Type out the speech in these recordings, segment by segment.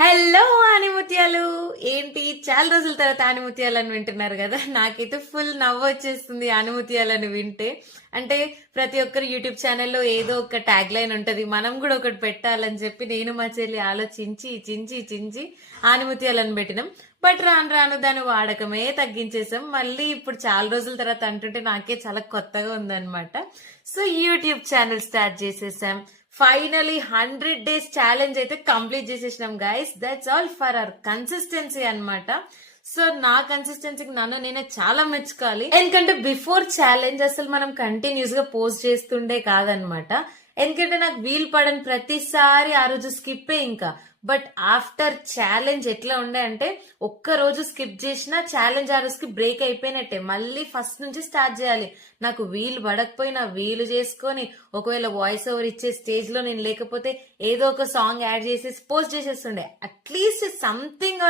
Hello ఆనిముత్యాలు. ఏంటి చాలా రోజుల తర్వాత ఆనిముత్యాలని వింటున్నారు కదా. నాకైతే ఫుల్ నవ్వు వచ్చేస్తుంది ఆనిముత్యాలని వింటే. అంటే ప్రతి ఒక్కరు యూట్యూబ్ ఛానల్లో ఏదో ఒక ట్యాగ్ లైన్ ఉంటది, మనం కూడా ఒకటి పెట్టాలని చెప్పి నేను మా చెల్లి ఆలోచించి చించి ఆనిముత్యాలను పెట్టినాం. బట్ రాను రాను దాని వాడకమే తగ్గించేసాం. మళ్ళీ ఇప్పుడు చాలా రోజుల తర్వాత అంటుంటే నాకే చాలా కొత్తగా ఉందన్నమాట. సో యూట్యూబ్ ఛానల్ స్టార్ట్ చేసేసాం. ఫైనలీ 100 days ఛాలెంజ్ అయితే కంప్లీట్ చేసేసినాం guys. That's all for our consistency అన్నమాట. సో నా కన్సిస్టెన్సీకి నన్ను నేనే చాలా మెచ్చుకోవాలి. ఎందుకంటే బిఫోర్ ఛాలెంజ్ అసలు మనం కంటిన్యూస్ గా పోస్ట్ చేస్తుండే కాదనమాట. ఎందుకంటే నాకు వీలు పడని ప్రతిసారి ఆ రోజు స్కిప్పే ఇంకా. బట్ ఆఫ్టర్ ఛాలెంజ్ ఎట్లా ఉండే అంటే ఒక్క రోజు స్కిప్ చేసినా ఛాలెంజ్ ఆ రోజుకి బ్రేక్ అయిపోయినట్టే. మళ్ళీ ఫస్ట్ నుంచి స్టార్ట్ చేయాలి. నాకు వీలు పడకపోయినా వీలు చేసుకొని ఒకవేళ వాయిస్ ఓవర్ ఇచ్చే స్టేజ్ లో నేను లేకపోతే ఏదో ఒక సాంగ్ యాడ్ చేసేసి పోస్ట్ చేసేస్తుండే. అట్లీస్ట్ సంథింగ్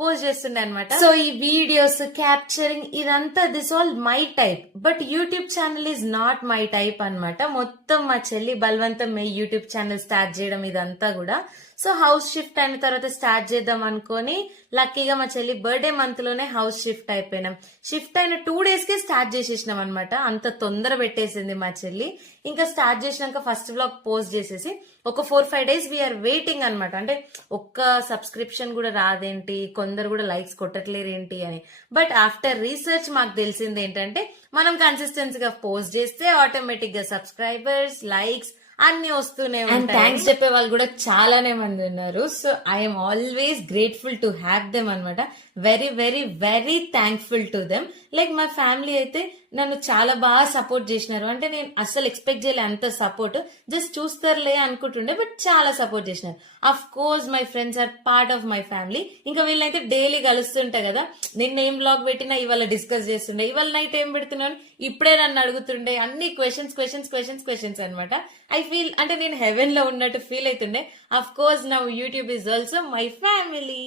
పోస్ట్ చేస్తుండే అనమాట. సో ఈ వీడియోస్ క్యాప్చరింగ్ ఇదంతా this all my type. But YouTube channel is not my type అనమాట. మొత్తం మా చెల్లి బలవంతం యూట్యూబ్ ఛానల్ స్టార్ట్ చేయడం ఇదంతా కూడా. సో హౌస్ షిఫ్ట్ అయిన తర్వాత స్టార్ట్ చేద్దాం అనుకొని లక్కీగా మా చెల్లి బర్త్డే మంత్ లోనే హౌస్ షిఫ్ట్ అయిపోయినాం. షిఫ్ట్ అయిన 2 days కే స్టార్ట్ చేసేసినాం అనమాట. అంత తొందర పెట్టేసింది మా చెల్లి. ఇంకా స్టార్ట్ చేసినాక ఫస్ట్ వ్లాగ్ పోస్ట్ చేసేసి ఒక 4-5 days వీఆర్ వెయిటింగ్ అనమాట. అంటే ఒక్క సబ్స్క్రిప్షన్ కూడా రాదేంటి, కొందరు కూడా లైక్స్ కొట్టట్లేరు ఏంటి అని. బట్ ఆఫ్టర్ రీసెర్చ్ మాకు తెలిసింది ఏంటంటే మనం కన్సిస్టెన్సీగా పోస్ట్ చేస్తే ఆటోమేటిక్ గా సబ్స్క్రైబర్స్, లైక్స్ అన్ని వస్తూనే ఉంటాయి. థ్యాంక్స్ చెప్పే వాళ్ళు కూడా చాలానే మంది ఉన్నారు. So I'm always grateful to have them అనమాట. Very very very thankful to them. Like మా ఫ్యామిలీ అయితే నన్ను చాలా బాగా సపోర్ట్ చేసినారు. అంటే నేను అస్సలు ఎక్స్పెక్ట్ చేయలే అంత సపోర్ట్. జస్ట్ చూస్తారులే అనుకుంటుండే, బట్ చాలా సపోర్ట్ చేసినారు. Of course my friends are part of my family. ఇంకా వీళ్ళైతే డైలీ కలుస్తుంటా కదా. నిన్న ఏం బ్లాగ్ పెట్టినా ఇవాళ డిస్కస్ చేస్తుండే, ఇవాళ నైట్ ఏం పెడుతున్నాను ఇప్పుడే నన్ను అడుగుతుండే. అన్ని క్వశ్చన్స్ అనమాట. ఐ ఫీల్ అంటే నేను హెవెన్ లో ఉన్నట్టు ఫీల్ అవుతుండే. Of course now YouTube is also my family.